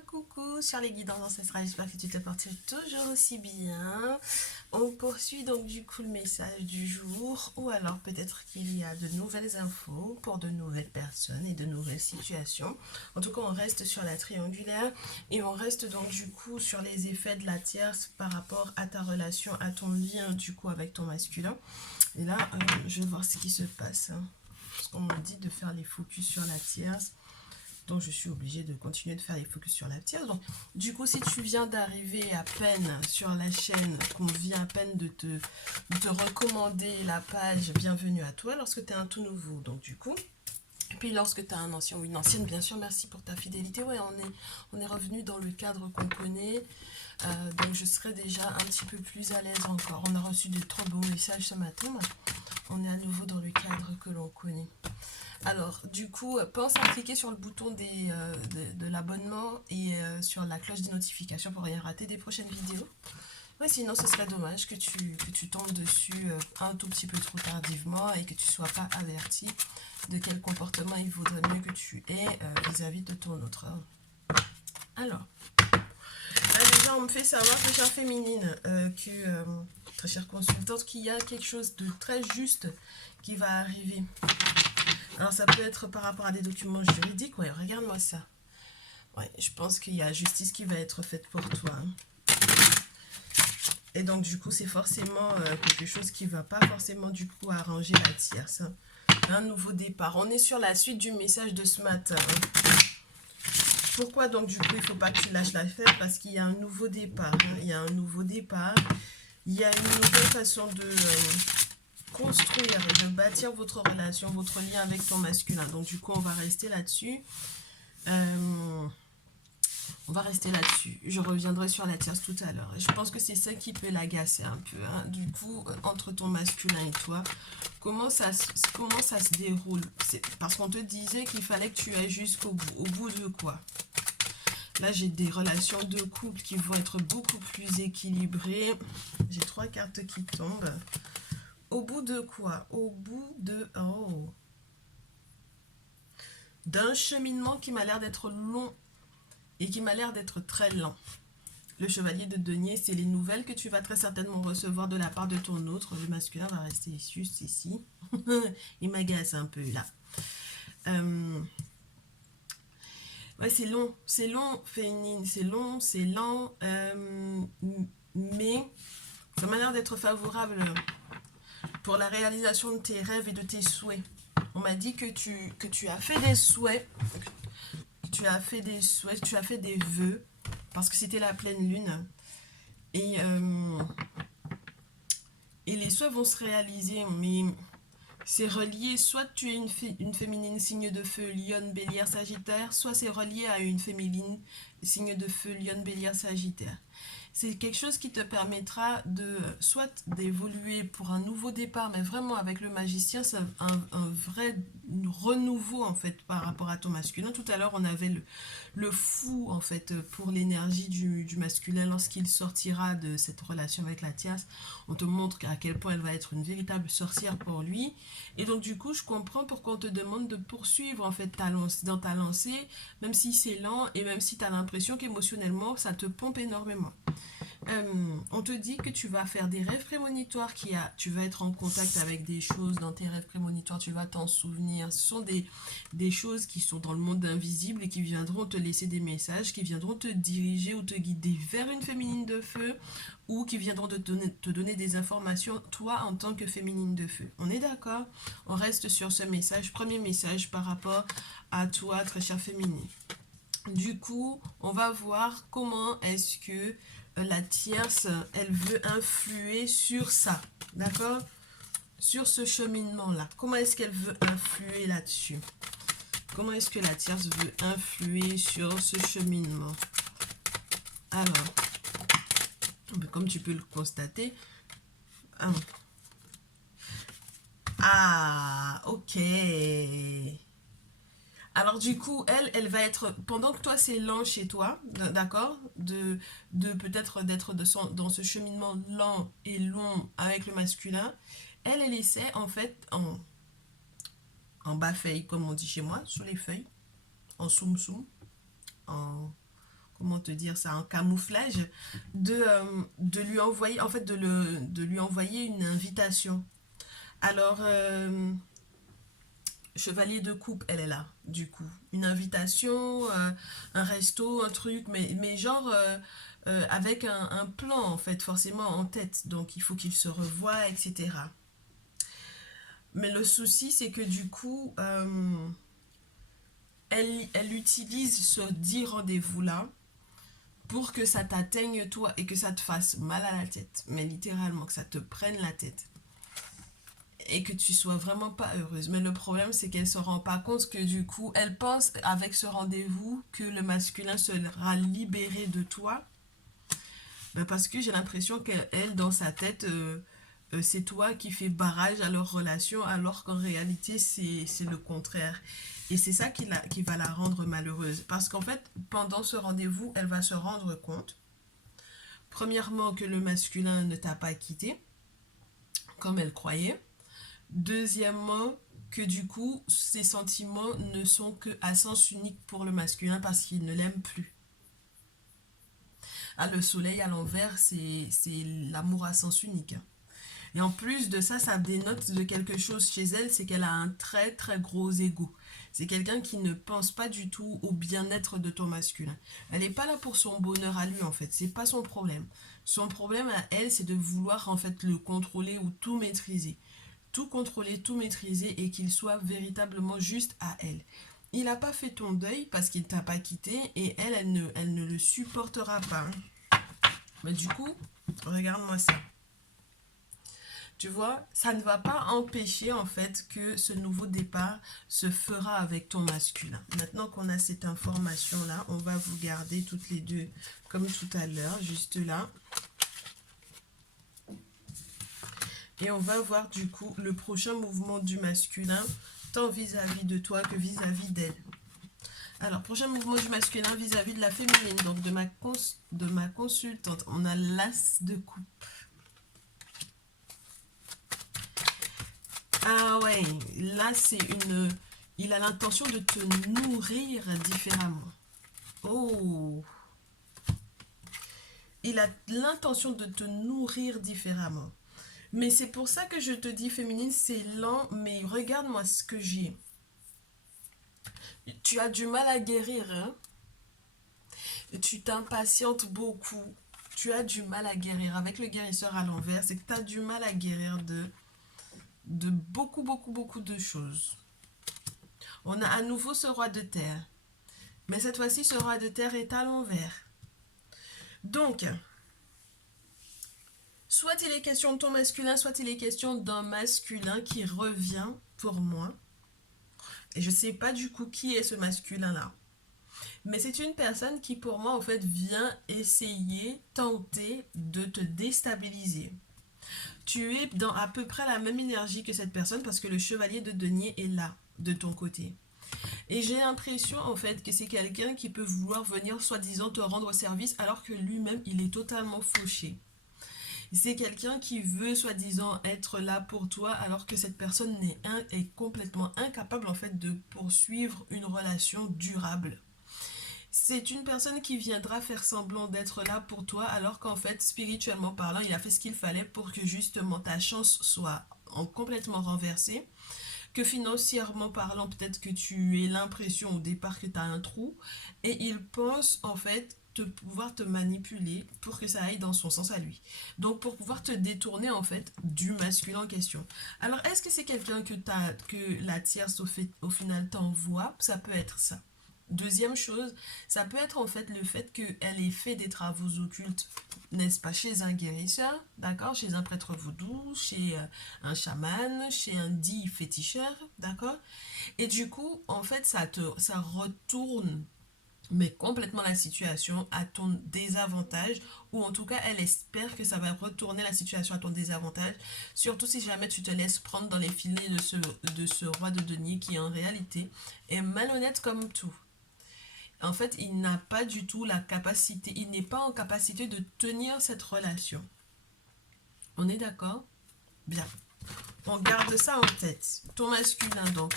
Coucou sur les guidances ancestrales, j'espère que tu te portes toujours aussi bien. On poursuit donc du coup le message du jour, ou alors peut-être qu'il y a de nouvelles infos pour de nouvelles personnes et de nouvelles situations. En tout cas, on reste sur la triangulaire et on reste donc du coup sur les effets de la tierce par rapport à ta relation, à ton lien du coup avec ton masculin. Et là, je vais voir ce qui se passe, hein. Parce qu'on m'a dit de faire les focus sur la tierce. Donc je suis obligée de continuer de faire les focus sur la tierce. Donc du coup, si tu viens d'arriver à peine sur la chaîne, qu'on vient à peine de te recommander la page, bienvenue à toi lorsque tu es un tout nouveau. Donc du coup, et puis lorsque tu as un ancien ou une ancienne, bien sûr, merci pour ta fidélité. Ouais, on est revenu dans le cadre qu'on connaît. Donc je serai déjà un petit peu plus à l'aise encore. On a reçu de trop beaux messages ce matin. On est à nouveau dans le cadre que l'on connaît. Alors, du coup, pense à cliquer sur le bouton de l'abonnement et sur la cloche des notifications pour rien rater des prochaines vidéos. Ouais, sinon, ce serait dommage que tu tombes dessus un tout petit peu trop tardivement et que tu ne sois pas averti de quel comportement il vaudrait mieux que tu aies vis-à-vis de ton autre. Alors, là, déjà, on me fait savoir, très chère féminine, très chère consultante, qu'il y a quelque chose de très juste qui va arriver. Alors ça peut être par rapport à des documents juridiques, ouais, regarde-moi ça. Ouais, je pense qu'il y a justice qui va être faite pour toi, hein. Et donc du coup, c'est forcément quelque chose qui va pas forcément du coup arranger la tierce, hein. Un nouveau départ. On est sur la suite du message de ce matin, hein. Pourquoi donc du coup il faut pas que tu lâches l'affaire? Parce qu'il y a un nouveau départ, hein. Il y a un nouveau départ. Il y a une nouvelle façon de construire et de bâtir votre relation, votre lien avec ton masculin. Donc du coup, on va rester là-dessus. On va rester là-dessus. Je reviendrai sur la tierce tout à l'heure. Je pense que c'est ça qui peut l'agacer un peu, hein. Du coup, entre ton masculin et toi, comment ça se déroule? Parce qu'on te disait qu'il fallait que tu ailles jusqu'au bout. Au bout de quoi? Là, j'ai des relations de couple qui vont être beaucoup plus équilibrées. J'ai 3 cartes qui tombent. Au bout de quoi? Au bout de... Oh, d'un cheminement qui m'a l'air d'être long et qui m'a l'air d'être très lent. Le chevalier de denier, c'est les nouvelles que tu vas très certainement recevoir de la part de ton autre. Le masculin va rester juste ici. Il m'agace un peu là. Ouais, c'est long, féminine, c'est long, c'est lent, mais ça m'a l'air d'être favorable pour la réalisation de tes rêves et de tes souhaits. On m'a dit que tu as fait des souhaits, tu as fait des souhaits, tu as fait des vœux, parce que c'était la pleine lune. Et les souhaits vont se réaliser, mais c'est relié, soit tu es une féminine signe de feu, Lionne, Bélière, Sagittaire, soit c'est relié à une féminine signe de feu, Lionne, Bélière, Sagittaire. C'est quelque chose qui te permettra de soit d'évoluer pour un nouveau départ, mais vraiment avec le magicien, c'est un vrai renouveau en fait par rapport à ton masculin. Tout à l'heure, on avait le fou en fait pour l'énergie du masculin lorsqu'il sortira de cette relation avec la tierce. On te montre à quel point elle va être une véritable sorcière pour lui. Et donc du coup, je comprends pourquoi on te demande de poursuivre en fait dans ta lancée, même si c'est lent et même si tu as l'impression qu'émotionnellement, ça te pompe énormément. On te dit que tu vas faire des rêves prémonitoires, tu vas être en contact avec des choses dans tes rêves prémonitoires, tu vas t'en souvenir. Ce sont des choses qui sont dans le monde invisible et qui viendront te laisser des messages, qui viendront te diriger ou te guider vers une féminine de feu ou qui viendront te donner des informations, toi en tant que féminine de feu. On est d'accord? On reste sur ce message, premier message par rapport à toi, très chère féminine. Du coup, on va voir comment est-ce que la tierce, elle veut influer sur ça, d'accord? Sur ce cheminement-là. Comment est-ce qu'elle veut influer là-dessus? Comment est-ce que la tierce veut influer sur ce cheminement? Alors, comme tu peux le constater, ok. Alors du coup, elle va être, pendant que toi c'est lent chez toi, d'accord, de peut-être d'être dans ce cheminement lent et long avec le masculin, elle essaie en fait en bas feuille, comme on dit chez moi, sous les feuilles, en soum soum, en comment te dire ça, un camouflage, de lui envoyer, en fait, de lui envoyer une invitation. Alors, chevalier de coupe, elle est là, du coup. Une invitation, un resto, un truc, mais genre avec un plan, en fait, forcément en tête. Donc, il faut qu'il se revoie, etc. Mais le souci, c'est que du coup, elle utilise ce dit rendez-vous-là pour que ça t'atteigne toi et que ça te fasse mal à la tête. Mais littéralement, que ça te prenne la tête. Et que tu sois vraiment pas heureuse. Mais le problème, c'est qu'elle se rend pas compte que du coup, elle pense avec ce rendez-vous que le masculin sera libéré de toi. Ben parce que j'ai l'impression qu'elle, dans sa tête, c'est toi qui fais barrage à leur relation, alors qu'en réalité, c'est le contraire. Et c'est ça qui va la rendre malheureuse. Parce qu'en fait, pendant ce rendez-vous, elle va se rendre compte, premièrement, que le masculin ne t'a pas quitté, comme elle croyait. Deuxièmement, que du coup, ses sentiments ne sont que à sens unique pour le masculin parce qu'il ne l'aime plus. Ah, le soleil à l'envers, c'est l'amour à sens unique. Et en plus de ça, ça dénote de quelque chose chez elle, c'est qu'elle a un très très gros ego. C'est quelqu'un qui ne pense pas du tout au bien-être de ton masculin. Elle n'est pas là pour son bonheur à lui en fait, c'est pas son problème. Son problème à elle, c'est de vouloir en fait le contrôler ou tout maîtriser. Tout contrôler, tout maîtriser et qu'il soit véritablement juste à elle. Il n'a pas fait ton deuil parce qu'il ne t'a pas quitté et elle ne le supportera pas. Mais du coup, regarde-moi ça. Tu vois, ça ne va pas empêcher en fait que ce nouveau départ se fera avec ton masculin. Maintenant qu'on a cette information-là, on va vous garder toutes les deux comme tout à l'heure, juste là. Et on va voir du coup le prochain mouvement du masculin, tant vis-à-vis de toi que vis-à-vis d'elle. Alors, prochain mouvement du masculin vis-à-vis de la féminine, donc de ma consultante. On a l'as de coupe. Ah ouais, là c'est une... Il a l'intention de te nourrir différemment. Oh! Il a l'intention de te nourrir différemment. Mais c'est pour ça que je te dis féminine, c'est lent, mais regarde-moi ce que j'ai. Tu as du mal à guérir, hein? Tu t'impatientes beaucoup. Tu as du mal à guérir. Avec le guérisseur à l'envers, c'est que tu as du mal à guérir de beaucoup, beaucoup, beaucoup de choses. On a à nouveau ce roi de terre. Mais cette fois-ci, ce roi de terre est à l'envers. Donc, soit il est question de ton masculin, soit il est question d'un masculin qui revient pour moi. Et je ne sais pas du coup qui est ce masculin-là. Mais c'est une personne qui pour moi en fait vient essayer, tenter de te déstabiliser. Tu es dans à peu près la même énergie que cette personne parce que le chevalier de denier est là, de ton côté. Et j'ai l'impression en fait que c'est quelqu'un qui peut vouloir venir soi-disant te rendre service alors que lui-même il est totalement fauché. C'est quelqu'un qui veut soi-disant être là pour toi alors que cette personne est complètement incapable en fait de poursuivre une relation durable. C'est une personne qui viendra faire semblant d'être là pour toi alors qu'en fait spirituellement parlant il a fait ce qu'il fallait pour que justement ta chance soit complètement renversée, que financièrement parlant peut-être que tu aies l'impression au départ que tu as un trou et il pense en fait pouvoir te manipuler pour que ça aille dans son sens à lui. Donc pour pouvoir te détourner en fait du masculin en question. Alors est-ce que c'est quelqu'un que la tierce au final t'envoie? Ça peut être ça. Deuxième chose, ça peut être en fait le fait qu'elle ait fait des travaux occultes, n'est-ce pas, chez un guérisseur, d'accord, chez un prêtre vaudou, chez un chaman, chez un dit féticheur, d'accord. Et du coup, en fait, ça retourne mais complètement la situation à ton désavantage, ou en tout cas elle espère que ça va retourner la situation à ton désavantage, surtout si jamais tu te laisses prendre dans les filets de ce roi de denier qui en réalité est malhonnête comme tout. En fait, il n'a pas du tout la capacité, il n'est pas en capacité de tenir cette relation. On est d'accord? Bien. On garde ça en tête. Ton masculin, donc,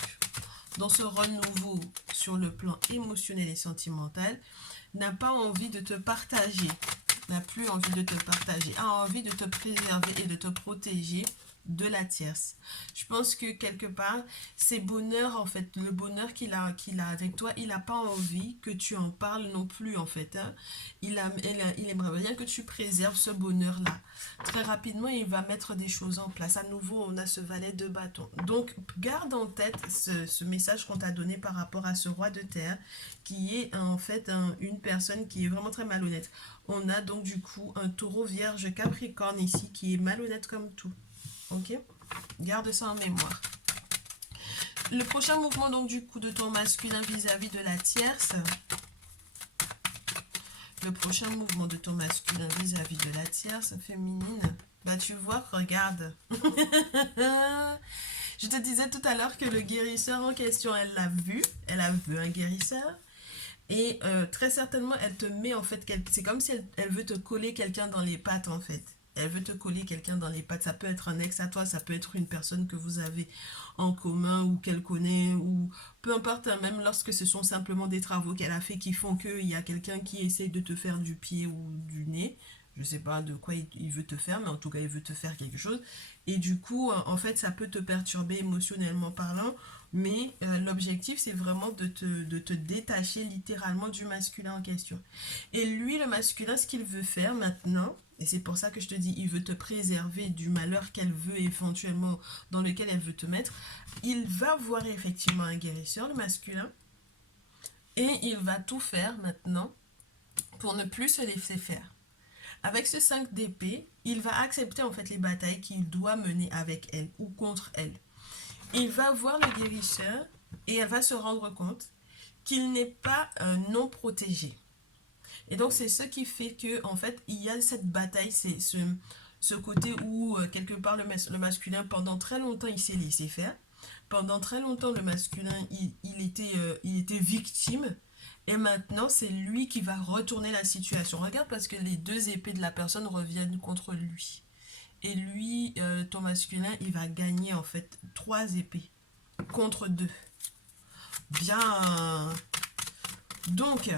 dans ce renouveau sur le plan émotionnel et sentimental, n'a pas envie de te partager, n'a plus envie de te partager, a envie de te préserver et de te protéger de la tierce. Je pense que quelque part, c'est bonheur en fait, le bonheur qu'il a avec toi, il n'a pas envie que tu en parles non plus en fait. Hein. Il aimerait bien que tu préserves ce bonheur-là. Très rapidement, il va mettre des choses en place. À nouveau, on a ce valet de bâton. Donc, garde en tête ce message qu'on t'a donné par rapport à ce roi de terre, qui est en fait une personne qui est vraiment très malhonnête. On a donc du coup un taureau vierge capricorne ici, qui est malhonnête comme tout. Ok, garde ça en mémoire. Le prochain mouvement donc du coup de ton masculin vis-à-vis de la tierce. Le prochain mouvement de ton masculin vis-à-vis de la tierce féminine. Bah tu vois, regarde. Je te disais tout à l'heure que le guérisseur en question, elle l'a vu. Elle a vu un guérisseur. Et très certainement, elle te met en fait, c'est comme si elle veut te coller quelqu'un dans les pattes en fait. Elle veut te coller quelqu'un dans les pattes. Ça peut être un ex à toi, ça peut être une personne que vous avez en commun ou qu'elle connaît, ou peu importe, hein, même lorsque ce sont simplement des travaux qu'elle a fait qui font qu'il y a quelqu'un qui essaye de te faire du pied ou du nez. Je sais pas de quoi il veut te faire, mais en tout cas, il veut te faire quelque chose. Et du coup, en fait, ça peut te perturber émotionnellement parlant, mais l'objectif, c'est vraiment de te détacher littéralement du masculin en question. Et lui, le masculin, ce qu'il veut faire maintenant, et c'est pour ça que je te dis, il veut te préserver du malheur qu'elle veut éventuellement, dans lequel elle veut te mettre. Il va voir effectivement un guérisseur, le masculin, et il va tout faire maintenant pour ne plus se laisser faire. Avec ce 5 d'épée, il va accepter en fait les batailles qu'il doit mener avec elle ou contre elle. Il va voir le guérisseur et elle va se rendre compte qu'il n'est pas non protégé. Et donc, c'est ce qui fait que, en fait, il y a cette bataille, c'est ce côté où, quelque part, le masculin, pendant très longtemps, il s'est laissé faire. Pendant très longtemps, le masculin, il était victime. Et maintenant, c'est lui qui va retourner la situation. Regarde, parce que les deux épées de la personne reviennent contre lui. Et lui, ton masculin, il va gagner, en fait, 3 épées contre 2. Bien. Donc,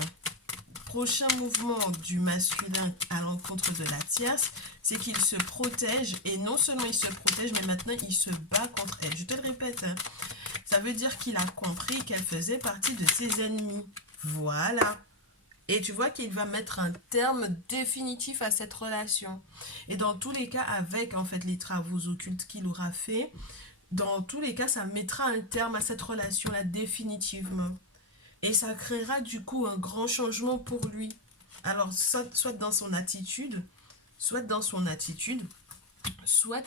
prochain mouvement du masculin à l'encontre de la tierce, c'est qu'il se protège, et non seulement il se protège, mais maintenant il se bat contre elle. Je te le répète, hein, ça veut dire qu'il a compris qu'elle faisait partie de ses ennemis. Voilà. Et tu vois qu'il va mettre un terme définitif à cette relation. Et dans tous les cas, avec en fait les travaux occultes qu'il aura fait, dans tous les cas, ça mettra un terme à cette relation-là définitivement. Et ça créera du coup un grand changement pour lui. Alors, soit dans son attitude, soit dans son attitude, soit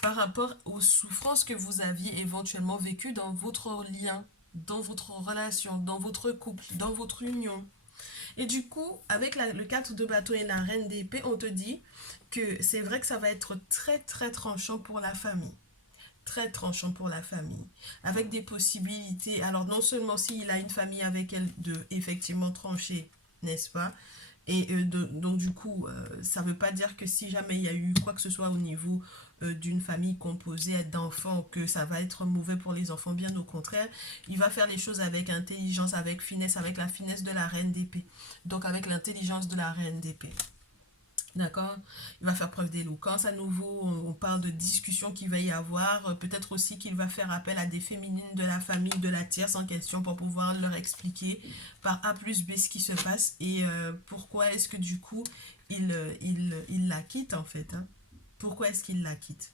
par rapport aux souffrances que vous aviez éventuellement vécues dans votre lien, dans votre relation, dans votre couple, dans votre union. Et du coup, avec le 4 de bâton et la reine d'épée, on te dit que c'est vrai que ça va être très très tranchant pour la famille. Très tranchant pour la famille, avec des possibilités. Alors non seulement s'il a une famille avec elle, de effectivement trancher, n'est-ce pas? Et donc du coup, ça ne veut pas dire que si jamais il y a eu quoi que ce soit au niveau d'une famille composée d'enfants, que ça va être mauvais pour les enfants, bien au contraire. Il va faire les choses avec intelligence, avec finesse, avec la finesse de la reine d'épée. Donc avec l'intelligence de la reine d'épée. D'accord? Il va faire preuve d'éloquence. À nouveau, on parle de discussion qu'il va y avoir. Peut-être aussi qu'il va faire appel à des féminines de la famille, de la tierce en question pour pouvoir leur expliquer par A plus B ce qui se passe et pourquoi est-ce que du coup il la quitte en fait. Hein? Pourquoi est-ce qu'il la quitte?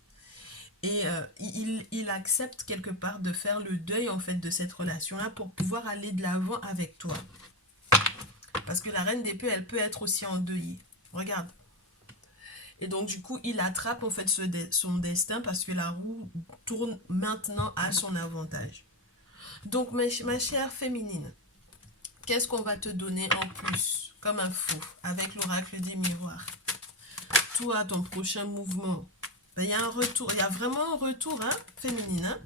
Et il accepte quelque part de faire le deuil en fait de cette relation-là pour pouvoir aller de l'avant avec toi. Parce que la reine d'épée, elle peut être aussi endeuillée. Regarde. Et donc, du coup, il attrape en fait son destin parce que la roue tourne maintenant à son avantage. Donc, ma chère féminine, qu'est-ce qu'on va te donner en plus comme info avec l'oracle des miroirs? Toi, ton prochain mouvement, il y a un retour. Il y a vraiment un retour, hein, féminine. Hein?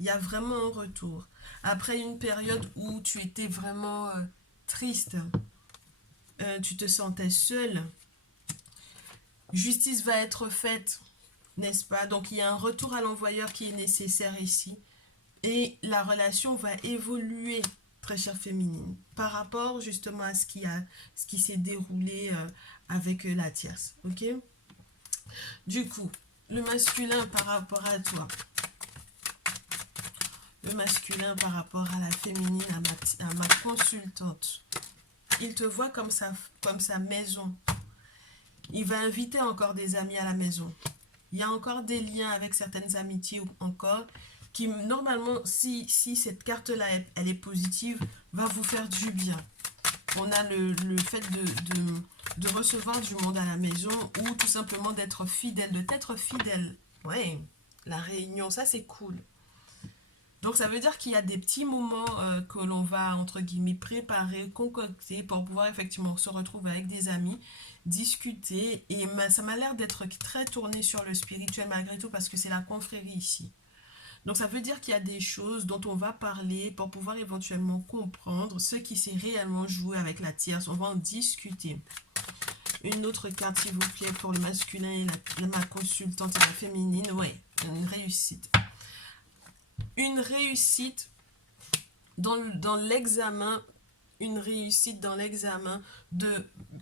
Il y a vraiment un retour. Après une période où tu étais vraiment triste, tu te sentais seule, justice va être faite, n'est-ce pas? Donc, il y a un retour à l'envoyeur qui est nécessaire ici. Et la relation va évoluer très chère féminine, par rapport justement à ce qui s'est déroulé avec la tierce, ok? Du coup, le masculin par rapport à toi, le masculin par rapport à la féminine, à ma consultante, il te voit comme sa maison. Il va inviter encore des amis à la maison. Il y a encore des liens avec certaines amitiés ou encore qui, normalement, si cette carte-là, elle est positive, va vous faire du bien. On a le fait de recevoir du monde à la maison ou tout simplement d'être fidèle, de t'être fidèle. Ouais, la réunion, ça c'est cool. Donc ça veut dire qu'il y a des petits moments que l'on va, entre guillemets, préparer, concocter pour pouvoir effectivement se retrouver avec des amis, discuter. Et ça m'a l'air d'être très tourné sur le spirituel malgré tout parce que c'est la confrérie ici. Donc ça veut dire qu'il y a des choses dont on va parler pour pouvoir éventuellement comprendre ce qui s'est réellement joué avec la tierce. On va en discuter. Une autre carte s'il vous plaît pour le masculin et ma consultante et la féminine. Ouais, une réussite. Une réussite dans l'examen, une réussite dans l'examen de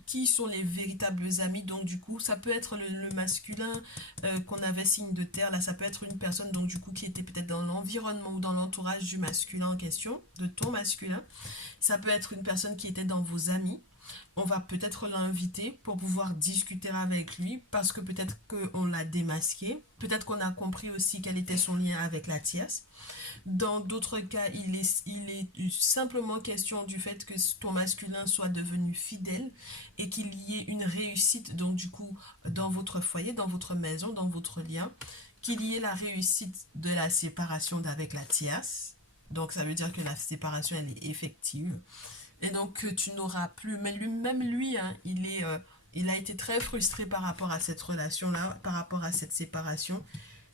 qui sont les véritables amis. Donc du coup, ça peut être le masculin qu'on avait signe de terre. Là, ça peut être une personne donc du coup qui était peut-être dans l'environnement ou dans l'entourage du masculin en question, de ton masculin. Ça peut être une personne qui était dans vos amis. On va peut-être l'inviter pour pouvoir discuter avec lui parce que peut-être qu'on l'a démasqué. Peut-être qu'on a compris aussi quel était son lien avec la tierce. Dans d'autres cas, il est simplement question du fait que ton masculin soit devenu fidèle et qu'il y ait une réussite, donc du coup, dans votre foyer, dans votre maison, dans votre lien, qu'il y ait la réussite de la séparation d'avec la tierce. Donc ça veut dire que la séparation, elle est effective. Et donc tu n'auras plus, mais même lui, hein, il a été très frustré par rapport à cette relation-là, par rapport à cette séparation.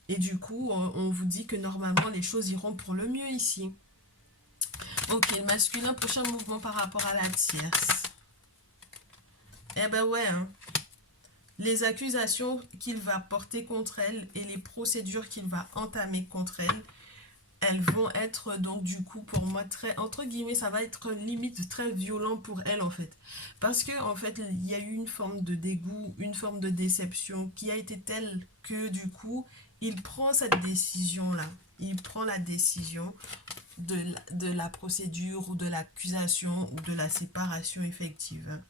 Et du coup, on vous dit que normalement, les choses iront pour le mieux ici. Ok, masculin, prochain mouvement par rapport à la tierce. Eh ben ouais, hein. Les accusations qu'il va porter contre elle et les procédures qu'il va entamer contre elle, elles vont être donc du coup pour moi très, entre guillemets, ça va être limite très violent pour elle en fait. Parce que en fait, il y a eu une forme de dégoût, une forme de déception qui a été telle que du coup, il prend cette décision-là. Il prend la décision de la procédure ou de l'accusation ou de la séparation effective.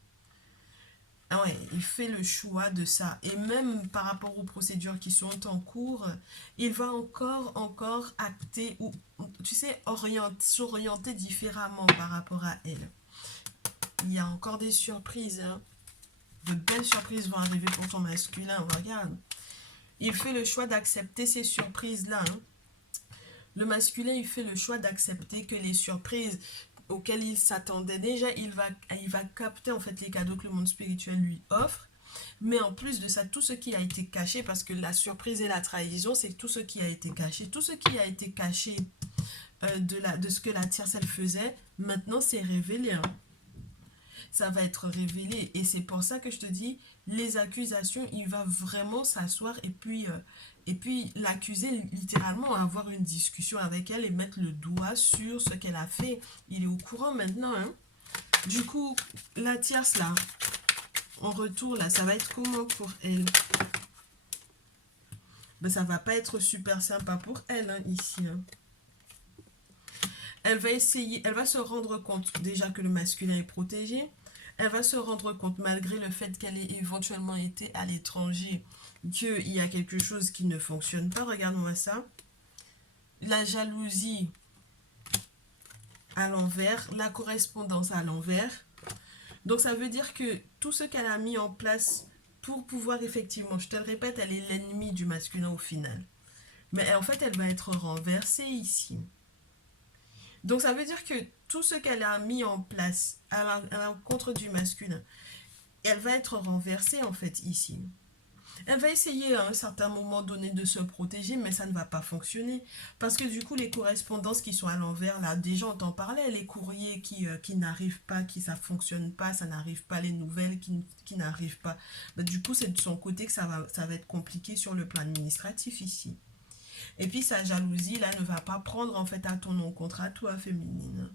Ah ouais, il fait le choix de ça. Et même par rapport aux procédures qui sont en cours, il va encore acter ou, tu sais, s'orienter différemment par rapport à elle. Il y a encore des surprises, hein. De belles surprises vont arriver pour ton masculin, regarde. Il fait le choix d'accepter ces surprises-là, hein. Le masculin, il fait le choix d'accepter que les surprises auxquelles il s'attendait déjà, il va capter en fait les cadeaux que le monde spirituel lui offre. Mais en plus de ça, tout ce qui a été caché, parce que la surprise et la trahison, c'est tout ce qui a été caché. Tout ce qui a été caché de ce que la tierce, elle faisait, maintenant c'est révélé, hein. Ça va être révélé. Et c'est pour ça que je te dis, les accusations, il va vraiment s'asseoir et puis l'accuser littéralement, avoir une discussion avec elle et mettre le doigt sur ce qu'elle a fait. Il est au courant maintenant, hein. Du coup, la tierce là, en retour là, ça va être comment pour elle? Ben, ça va pas être super sympa pour elle, hein, ici, hein. Elle va essayer, elle va se rendre compte déjà que le masculin est protégé. Elle va se rendre compte, malgré le fait qu'elle ait éventuellement été à l'étranger, qu'il y a quelque chose qui ne fonctionne pas. Regarde-moi ça. La jalousie à l'envers, la correspondance à l'envers. Donc ça veut dire que tout ce qu'elle a mis en place pour pouvoir effectivement, je te le répète, elle est l'ennemi du masculin au final. Mais en fait, elle va être renversée ici. Donc ça veut dire que tout ce qu'elle a mis en place à l'encontre du masculin, elle va être renversée en fait ici. Elle va essayer à un certain moment donné de se protéger, mais ça ne va pas fonctionner. Parce que du coup, les correspondances qui sont à l'envers, là, déjà on t'en parlait, les courriers qui n'arrivent pas, ça ne fonctionne pas, ça n'arrive pas, les nouvelles qui n'arrivent pas. Bah, du coup, c'est de son côté que ça va être compliqué sur le plan administratif ici. Et puis sa jalousie, là, ne va pas prendre en fait à ton encontre, à toi, féminine.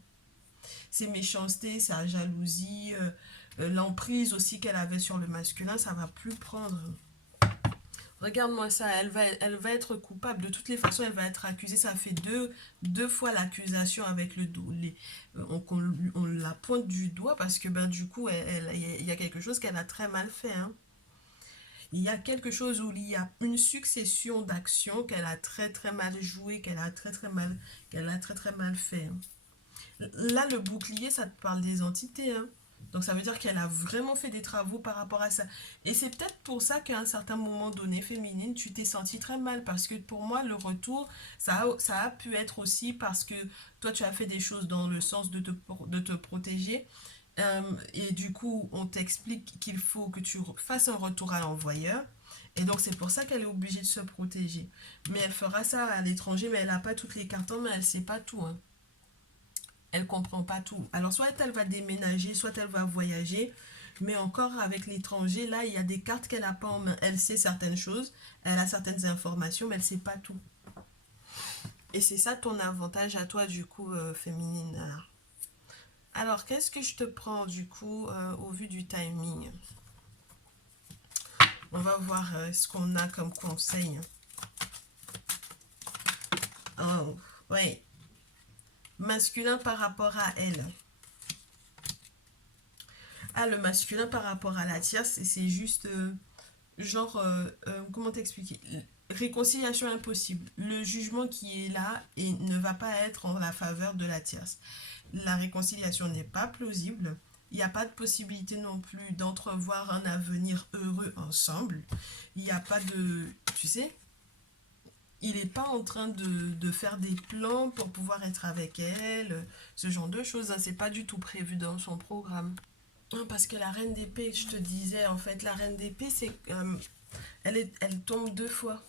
ses méchancetés, sa jalousie, l'emprise aussi qu'elle avait sur le masculin, ça va plus prendre. Regarde-moi ça, elle va être coupable. De toutes les façons, elle va être accusée. Ça fait deux fois l'accusation avec le dos. On la pointe du doigt parce que ben, du coup, il y a quelque chose qu'elle a très mal fait. Hein. Il y a quelque chose où il y a une succession d'actions qu'elle a très très mal joué, qu'elle a très très mal fait. Hein. Là, le bouclier, ça te parle des entités. Hein. Donc ça veut dire qu'elle a vraiment fait des travaux par rapport à ça. Et c'est peut-être pour ça qu'à un certain moment donné, féminine, tu t'es sentie très mal. Parce que pour moi, le retour, ça a pu être aussi parce que toi, tu as fait des choses dans le sens de te protéger. Et du coup, on t'explique qu'il faut que tu fasses un retour à l'envoyeur. Et donc, c'est pour ça qu'elle est obligée de se protéger. Mais elle fera ça à l'étranger, mais elle n'a pas toutes les cartes en main, elle ne sait pas tout. Hein. Elle comprend pas tout. Alors, soit elle va déménager, soit elle va voyager. Mais encore avec l'étranger, là, il y a des cartes qu'elle n'a pas en main. Elle sait certaines choses, elle a certaines informations, mais elle ne sait pas tout. Et c'est ça ton avantage à toi, du coup, féminine. Alors, qu'est-ce que je te prends, du coup, au vu du timing? On va voir ce qu'on a comme conseil. Oh, ouais. Masculin par rapport à elle. Ah, le masculin par rapport à la tierce, c'est juste genre, comment t'expliquer? Réconciliation impossible. Le jugement qui est là et ne va pas être en la faveur de la tierce. La réconciliation n'est pas plausible. Il n'y a pas de possibilité non plus d'entrevoir un avenir heureux ensemble. Il n'y a pas de... Tu sais, il n'est pas en train de faire des plans pour pouvoir être avec elle. Ce genre de choses, hein, c'est pas du tout prévu dans son programme. Parce que la reine d'épée, je te disais, en fait, la reine d'épée, c'est... elle tombe deux fois.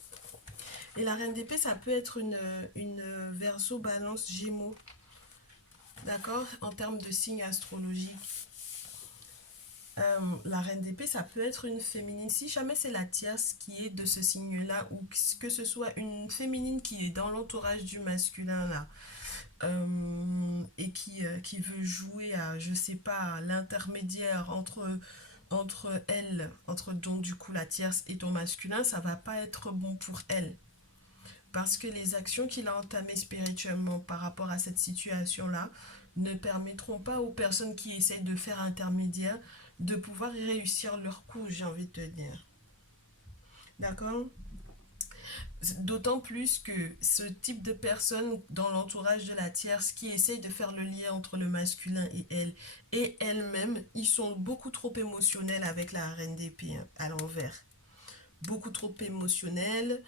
Et la reine d'épée, ça peut être une verso balance gémeaux. D'accord? En termes de signes astrologiques. La reine d'épée, ça peut être une féminine. Si jamais c'est la tierce qui est de ce signe-là, ou que ce soit une féminine qui est dans l'entourage du masculin, là, et qui veut jouer à, je sais pas, l'intermédiaire entre elle, entre donc du coup la tierce et ton masculin, ça va pas être bon pour elle. Parce que les actions qu'il a entamées spirituellement par rapport à cette situation-là ne permettront pas aux personnes qui essayent de faire intermédiaire de pouvoir réussir leur coup, j'ai envie de te dire. D'accord? D'autant plus que ce type de personne dans l'entourage de la tierce qui essaye de faire le lien entre le masculin et elle-même, ils sont beaucoup trop émotionnels avec la reine d'épée à l'envers. Beaucoup trop émotionnelles,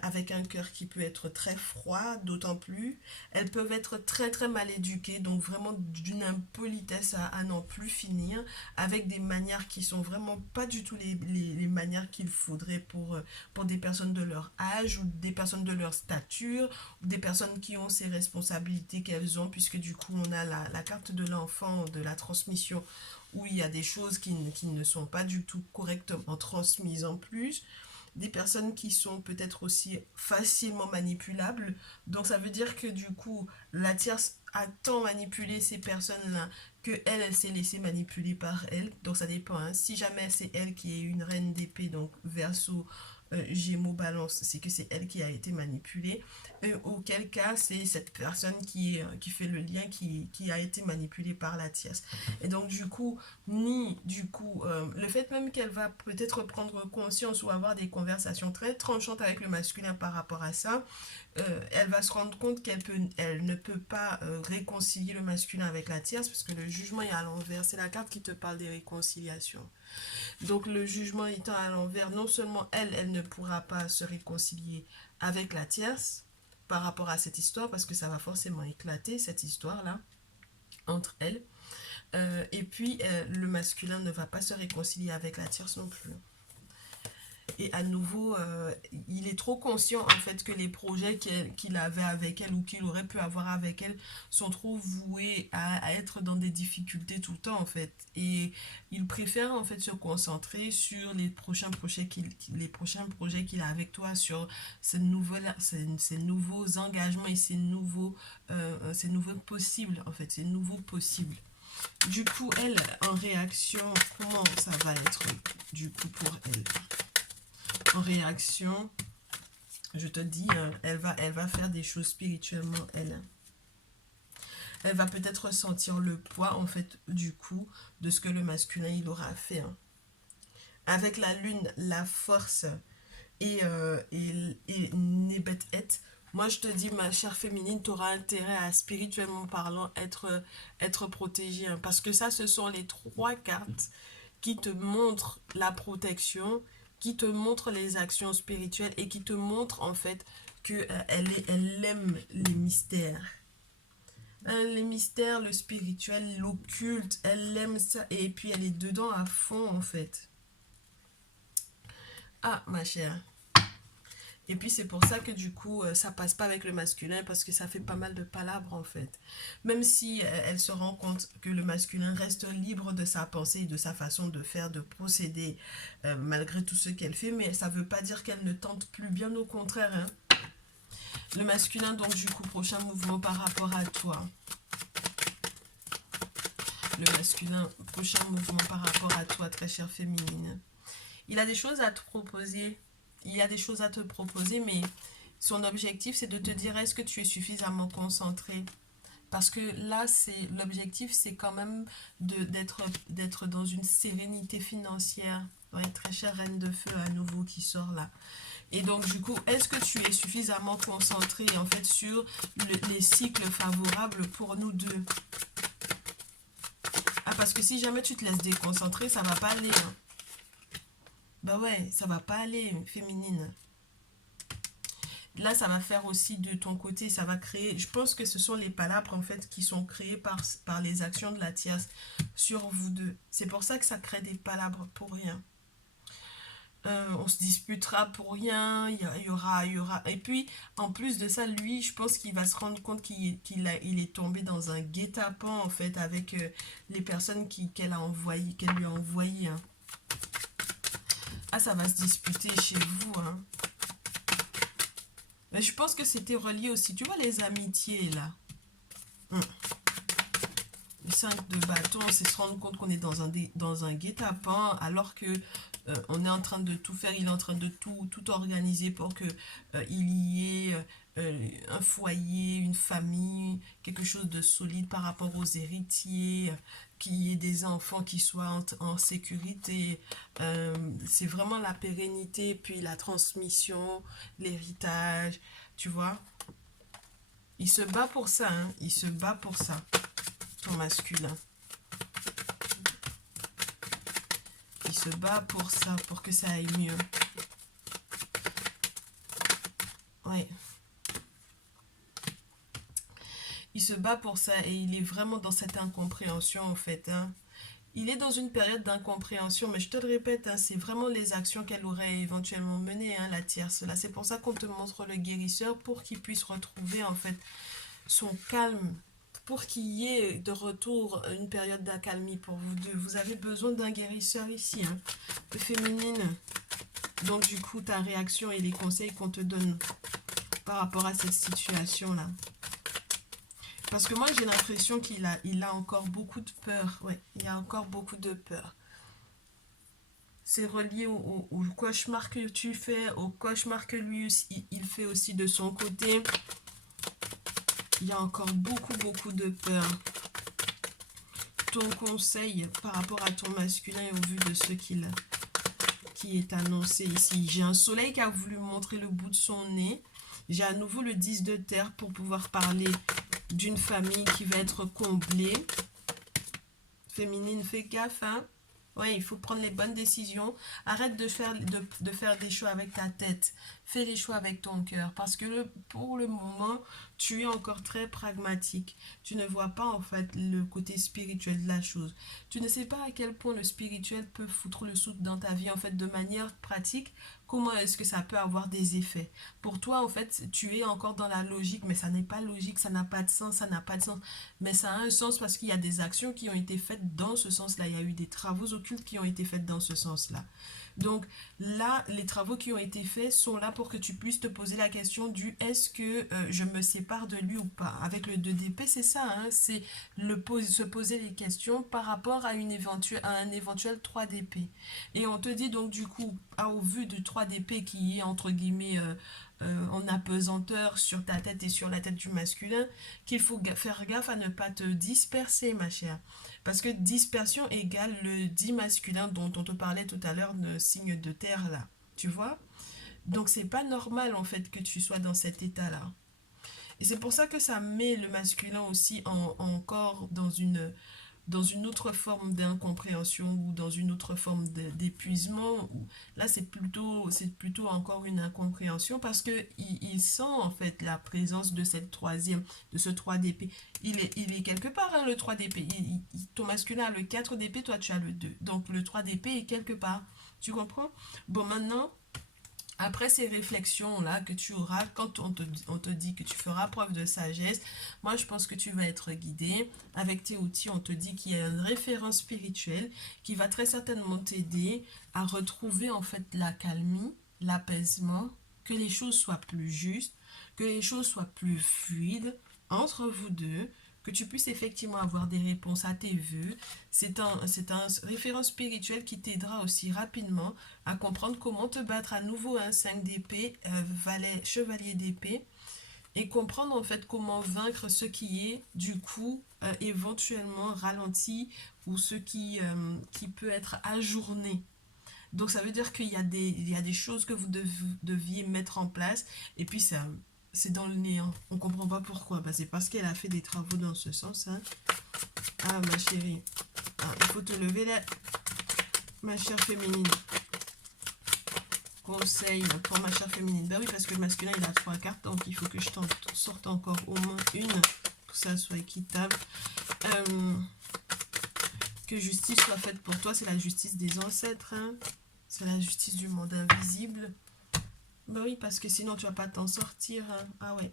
avec un cœur qui peut être très froid, d'autant plus. Elles peuvent être très très mal éduquées, donc vraiment d'une impolitesse à n'en plus finir, avec des manières qui sont vraiment pas du tout les manières qu'il faudrait pour des personnes de leur âge ou des personnes de leur stature, ou des personnes qui ont ces responsabilités qu'elles ont, puisque du coup on a la carte de l'enfant, de la transmission, où il y a des choses qui ne sont pas du tout correctement transmises en plus, des personnes qui sont peut-être aussi facilement manipulables. Donc ça veut dire que du coup, la tierce a tant manipulé ces personnes-là que elle s'est laissée manipuler par elle. Donc ça dépend. Hein. Si jamais c'est elle qui est une reine d'épée, donc verso Gémeaux Balance, c'est que c'est elle qui a été manipulée. Auquel cas, c'est cette personne qui fait le lien qui a été manipulée par la tierce. Et donc, le fait même qu'elle va peut-être prendre conscience ou avoir des conversations très tranchantes avec le masculin par rapport à ça, elle va se rendre compte elle ne peut pas réconcilier le masculin avec la tierce, parce que le jugement est à l'envers. C'est la carte qui te parle des réconciliations. Donc le jugement étant à l'envers, non seulement elle ne pourra pas se réconcilier avec la tierce par rapport à cette histoire, parce que ça va forcément éclater cette histoire-là entre elles, et puis le masculin ne va pas se réconcilier avec la tierce non plus. Et à nouveau, il est trop conscient en fait que les projets qu'il avait avec elle ou qu'il aurait pu avoir avec elle sont trop voués à être dans des difficultés tout le temps en fait. Et il préfère en fait se concentrer sur les prochains projets qu'il a avec toi, sur ces nouveaux engagements et ces nouveaux possibles en fait, ces nouveaux possibles. Du coup, elle, en réaction, comment ça va être du coup pour elle? En réaction, je te dis, elle va faire des choses spirituellement, elle. Elle va peut-être ressentir le poids, en fait, du coup, de ce que le masculin, il aura fait. Hein. Avec la lune, la force et Nebet Et, moi, je te dis, ma chère féminine, tu auras intérêt à, spirituellement parlant, être protégée. Hein, parce que ça, ce sont les 3 cartes qui te montrent la protection, qui te montrent les actions spirituelles et qui te montrent, en fait, que elle aime les mystères. Hein, les mystères, le spirituel, l'occulte, elle aime ça. Et puis, elle est dedans à fond, en fait. Ah, ma chère. Et puis c'est pour ça que du coup ça passe pas avec le masculin parce que ça fait pas mal de palabres en fait. Même si elle se rend compte que le masculin reste libre de sa pensée et de sa façon de faire, de procéder malgré tout ce qu'elle fait, mais ça veut pas dire qu'elle ne tente plus, bien au contraire. Hein. Le masculin donc du coup prochain mouvement par rapport à toi. Le masculin prochain mouvement par rapport à toi très chère féminine. Il a des choses à te proposer. Il y a des choses à te proposer, mais son objectif, c'est de te dire est-ce que tu es suffisamment concentré? Parce que là, l'objectif, c'est quand même d'être dans une sérénité financière. Ouais, très chère reine de feu à nouveau qui sort là. Et donc, du coup, est-ce que tu es suffisamment concentré en fait sur les cycles favorables pour nous deux? Ah, parce que si jamais tu te laisses déconcentrer, ça va pas aller. Hein. Bah ouais, ça va pas aller, féminine. Là, ça va faire aussi de ton côté, ça va créer... Je pense que ce sont les palabres, en fait, qui sont créées par les actions de la tierce sur vous deux. C'est pour ça que ça crée des palabres pour rien. On se disputera pour rien, il y aura... Et puis, en plus de ça, lui, je pense qu'il va se rendre compte qu'il est tombé dans un guet-apens, en fait, avec les personnes qu'elle lui a envoyées. Hein. Ah, ça va se disputer chez vous, hein. Mais je pense que c'était relié aussi. Tu vois les amitiés, là. Le 5 de bâton, c'est se rendre compte qu'on est dans un guet-apens, alors que on est en train de tout faire. Il est en train de tout organiser pour que il y ait un foyer, une famille, quelque chose de solide par rapport aux héritiers, qu'il y ait des enfants qui soient en sécurité. C'est vraiment la pérennité, puis la transmission, l'héritage, tu vois. Il se bat pour ça, hein. Il se bat pour ça, ton masculin. Il se bat pour ça, pour que ça aille mieux. Ouais. Il se bat pour ça et il est vraiment dans cette incompréhension en fait. Hein. Il est dans une période d'incompréhension, mais je te le répète, hein, c'est vraiment les actions qu'elle aurait éventuellement menées, hein, la tierce. Là, c'est pour ça qu'on te montre le guérisseur, pour qu'il puisse retrouver en fait son calme, pour qu'il y ait de retour une période d'accalmie pour vous deux. Vous avez besoin d'un guérisseur ici, hein, féminine. Donc du coup, ta réaction et les conseils qu'on te donne par rapport à cette situation-là. Parce que moi, j'ai l'impression qu'il a encore beaucoup de peur. Ouais, il y a encore beaucoup de peur. C'est relié au cauchemar que tu fais, au cauchemar que lui aussi, il fait aussi de son côté. Il y a encore beaucoup de peur. Ton conseil par rapport à ton masculin au vu de ce qui est annoncé ici. J'ai un soleil qui a voulu montrer le bout de son nez. J'ai à nouveau le 10 de terre pour pouvoir parler d'une famille qui va être comblée. Féminine, fais gaffe, hein. Ouais, il faut prendre les bonnes décisions. Arrête de faire des choix avec ta tête. Fais les choix avec ton cœur. Parce que pour le moment, tu es encore très pragmatique. Tu ne vois pas en fait le côté spirituel de la chose. Tu ne sais pas à quel point le spirituel peut foutre le soude dans ta vie en fait de manière pratique. Comment est-ce que ça peut avoir des effets? Pour toi en fait, tu es encore dans la logique, mais ça n'est pas logique, ça n'a pas de sens, ça n'a pas de sens. Mais ça a un sens parce qu'il y a des actions qui ont été faites dans ce sens-là. Il y a eu des travaux occultes qui ont été faits dans ce sens-là. Donc là, les travaux qui ont été faits sont là pour que tu puisses te poser la question du est-ce que je me sépare de lui ou pas. Avec le 2DP, c'est ça, hein, c'est se poser les questions par rapport à, à un éventuel 3DP. Et on te dit donc du coup, au vu du 3DP qui est entre guillemets en apesanteur sur ta tête et sur la tête du masculin, qu'il faut faire gaffe à ne pas te disperser, ma chère. Parce que dispersion égale le dit masculin dont on te parlait tout à l'heure, le signe de terre là. Tu vois? Donc c'est pas normal en fait que tu sois dans cet état-là. Et c'est pour ça que ça met le masculin aussi encore dans une autre forme d'incompréhension ou dans une autre forme d'épuisement. Là, c'est plutôt encore une incompréhension parce que il sent en fait la présence de cette troisième, de ce 3DP. Il est quelque part, hein, le 3DP. Ton masculin a le 4DP, toi tu as le 2. Donc le 3DP est quelque part. Tu comprends? Bon, maintenant, après ces réflexions-là que tu auras, quand on te dit que tu feras preuve de sagesse, moi je pense que tu vas être guidé. Avec tes outils, on te dit qu'il y a une référence spirituelle qui va très certainement t'aider à retrouver en fait la calmie, l'apaisement, que les choses soient plus justes, que les choses soient plus fluides entre vous deux, que tu puisses effectivement avoir des réponses à tes vœux. C'est un référent spirituel qui t'aidera aussi rapidement à comprendre comment te battre à nouveau un 5 d'épée, valet, chevalier d'épée, et comprendre en fait comment vaincre ce qui est du coup éventuellement ralenti ou ce qui peut être ajourné. Donc ça veut dire il y a des choses que vous deviez mettre en place et puis ça c'est dans le néant. On comprend pas pourquoi. Bah, c'est parce qu'elle a fait des travaux dans ce sens. Hein. Ah ma chérie. Ah, il faut te lever là, ma chère féminine. Conseil pour ma chère féminine. Ben oui, parce que le masculin il a 3 cartes, donc il faut que je t'en sorte encore au moins une, que ça soit équitable. Que justice soit faite pour toi, c'est la justice des ancêtres, hein. C'est la justice du monde invisible. Ben oui, parce que sinon tu vas pas t'en sortir. Hein. Ah ouais.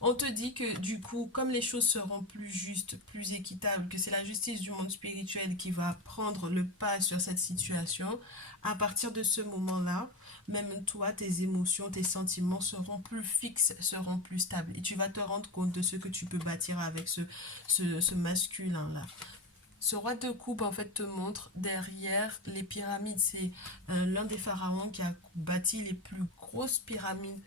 On te dit que du coup, comme les choses seront plus justes, plus équitables, que c'est la justice du monde spirituel qui va prendre le pas sur cette situation, à partir de ce moment-là, même toi, tes émotions, tes sentiments seront plus fixes, seront plus stables. Et tu vas te rendre compte de ce que tu peux bâtir avec ce masculin-là. Ce roi de coupe en fait te montre derrière les pyramides. C'est l'un des pharaons qui a bâti les plus grosses pyramides,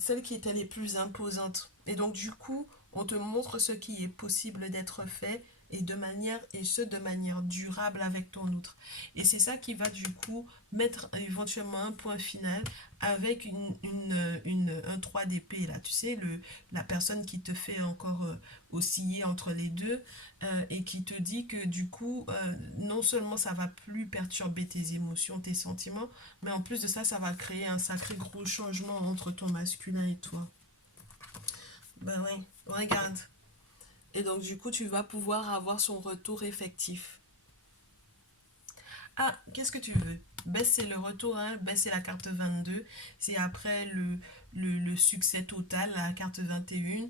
celles qui étaient les plus imposantes. Et donc du coup, on te montre ce qui est possible d'être fait et ce de manière durable avec ton outre. Et c'est ça qui va du coup mettre éventuellement un point final avec un 3 d'épée là. Tu sais, la personne qui te fait encore osciller entre les deux et qui te dit que du coup, non seulement ça va plus perturber tes émotions, tes sentiments, mais en plus de ça, ça va créer un sacré gros changement entre ton masculin et toi. Ben oui, regarde. Et donc du coup, tu vas pouvoir avoir son retour effectif. Ah, qu'est-ce que tu veux? Baisse, c'est le retour, hein? Baisse, c'est la carte 22. C'est après le succès total, la carte 21.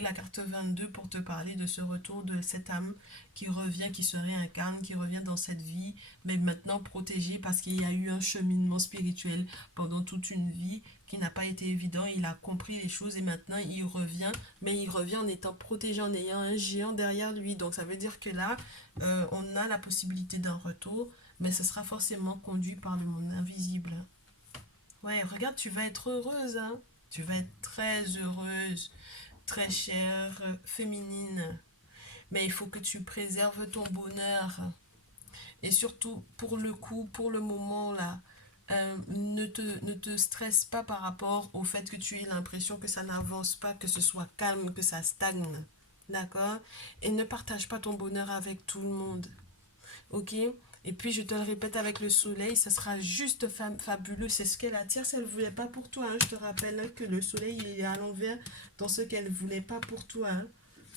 La carte 22 pour te parler de ce retour de cette âme qui revient, qui se réincarne, qui revient dans cette vie, mais maintenant protégée parce qu'il y a eu un cheminement spirituel pendant toute une vie qui n'a pas été évident. Il a compris les choses et maintenant il revient, mais il revient en étant protégé, en ayant un géant derrière lui. Donc ça veut dire que là, on a la possibilité d'un retour, mais ce sera forcément conduit par le monde invisible. Ouais, regarde, tu vas être heureuse, hein. Tu vas être très heureuse, très chère, féminine. Mais il faut que tu préserves ton bonheur. Et surtout, pour le coup, pour le moment, là, ne te stresse pas par rapport au fait que tu aies l'impression que ça n'avance pas, que ce soit calme, que ça stagne. D'accord? Et ne partage pas ton bonheur avec tout le monde. Ok? Et puis, je te le répète, avec le soleil, ça sera juste fabuleux. C'est ce qu'elle attire. Si elle ne voulait pas pour toi, hein. Je te rappelle hein, que le soleil, il est à l'envers dans ce qu'elle ne voulait pas pour toi. Hein.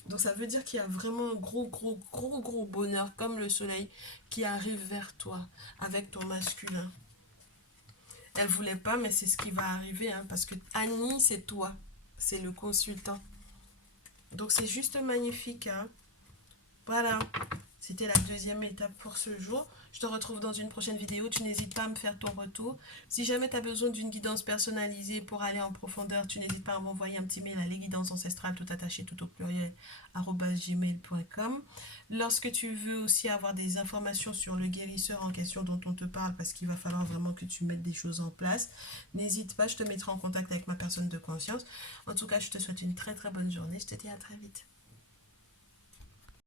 Donc, ça veut dire qu'il y a vraiment un gros bonheur, comme le soleil, qui arrive vers toi, avec ton masculin. Elle ne voulait pas, mais c'est ce qui va arriver. Hein, parce que Annie, c'est toi. C'est le consultant. Donc, c'est juste magnifique. Hein. Voilà. C'était la deuxième étape pour ce jour. Je te retrouve dans une prochaine vidéo. Tu n'hésites pas à me faire ton retour. Si jamais tu as besoin d'une guidance personnalisée pour aller en profondeur, tu n'hésites pas à m'envoyer un petit mail à lesguidancesancestrales tout attaché tout au pluriel @gmail.com. Lorsque tu veux aussi avoir des informations sur le guérisseur en question dont on te parle, parce qu'il va falloir vraiment que tu mettes des choses en place, n'hésite pas, je te mettrai en contact avec ma personne de confiance. En tout cas, je te souhaite une très bonne journée. Je te dis à très vite.